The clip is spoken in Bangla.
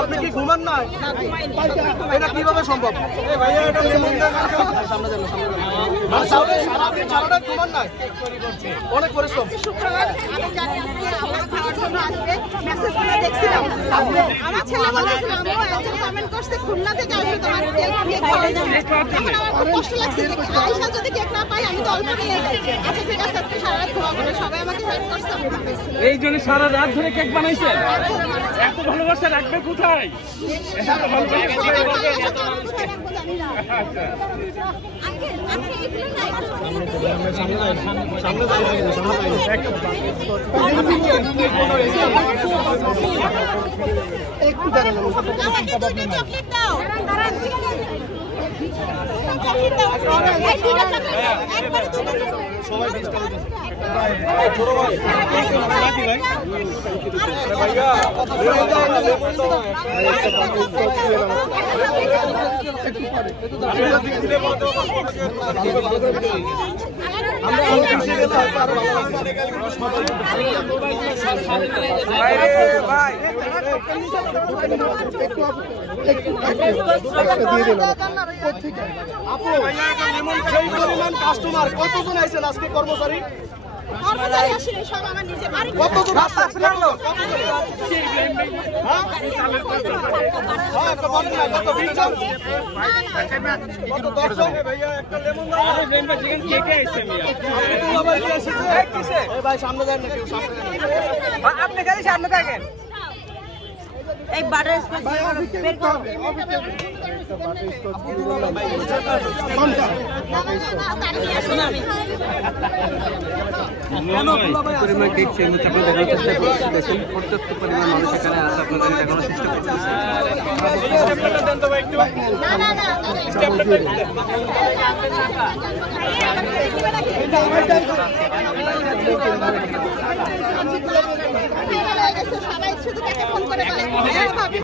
আপনি কি ঘুমান না? এটা কিভাবে সম্ভব? ঘুমান নাই, অনেক পরিশ্রম। আমার ছেলে বলেছিল কমেন্ট করছে খুলনা থেকে আসবে তোমার কষ্ট লাগছে আইসা যদি কেক না পাই আমি তো অল্প নিয়ে যাই। আচ্ছা ঠিক আছে আজকে সারা রাত ঘুমাবো না, সবাই আমাকে হেল্প করছে। এই জন্য সারা রাত ধরে কেক বানাইছেন? এত ভালোবাসা রাখবে কোথায়? চকলেট দাও সবাই কাস্টমার কতজন আইছেন আজকে কর্মচারী? কতজন ভাই সামনে দেন না, কেউ সামনে আপনি খালি সামনে থাকেন। এই বাটার স্কচ বের করো। পরিমাণ কেক সেই মুহূর্তে আপনি দেখানোর চেষ্টা করছি। দেখুন পর্যাপ্ত পরিমাণ মানুষ এখানে আছে, আপনাদের দেখানোর চেষ্টা করতেছি। সবাই শুধু তাকে ফোন করে বলে